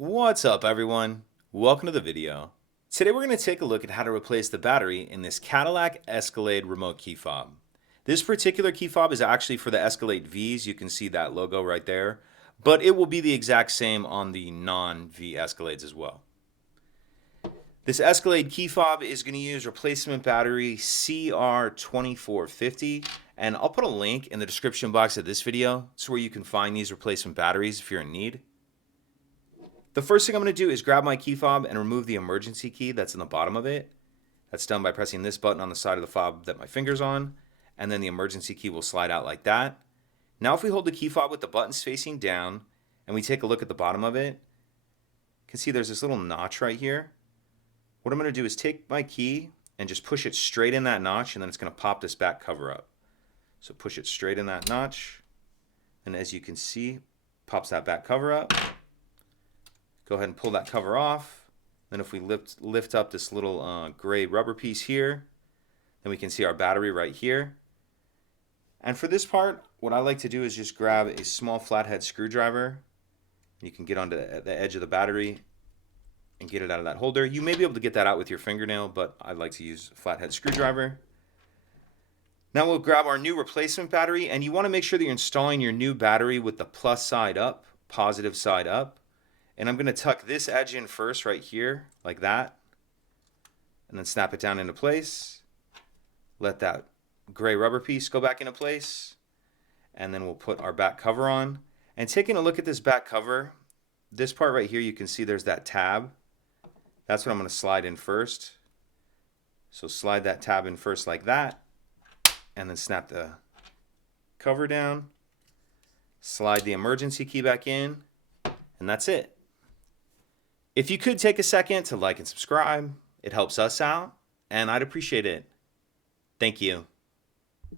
What's up, everyone? Welcome to the video. Today we're going to take a look at how to replace the battery in this Cadillac Escalade remote key fob. This particular key fob is actually for the Escalade V's. You can see that logo right there, but it will be the exact same on the non-V Escalades as well. This Escalade key fob is going to use replacement battery CR2450, and I'll put a link in the description box of this video. It's where you can find these replacement batteries if you're in need. The first thing I'm going to do is grab my key fob and remove the emergency key that's in the bottom of it. That's done by pressing this button on the side of the fob that my finger's on, and then the emergency key will slide out like that. Now if we hold the key fob with the buttons facing down and we take a look at the bottom of it, you can see there's this little notch right here. What I'm going to do is take my key and just push it straight in that notch, and then it's going to pop this back cover up. So push it straight in that notch, and as you can see, pops that back cover up. Go ahead and pull that cover off. Then if we lift up this little gray rubber piece here, then we can see our battery right here. And for this part, what I like to do is just grab a small flathead screwdriver. You can get onto the edge of the battery and get it out of that holder. You may be able to get that out with your fingernail, but I like to use a flathead screwdriver. Now we'll grab our new replacement battery, and you want to make sure that you're installing your new battery with the plus side up, positive side up. And I'm going to tuck this edge in first right here, like that, and then snap it down into place. Let that gray rubber piece go back into place, and then we'll put our back cover on. And taking a look at this back cover, this part right here, you can see there's that tab. That's what I'm going to slide in first. So slide that tab in first like that, and then snap the cover down. Slide the emergency key back in, and that's it. If you could take a second to like and subscribe, it helps us out, and I'd appreciate it. Thank you.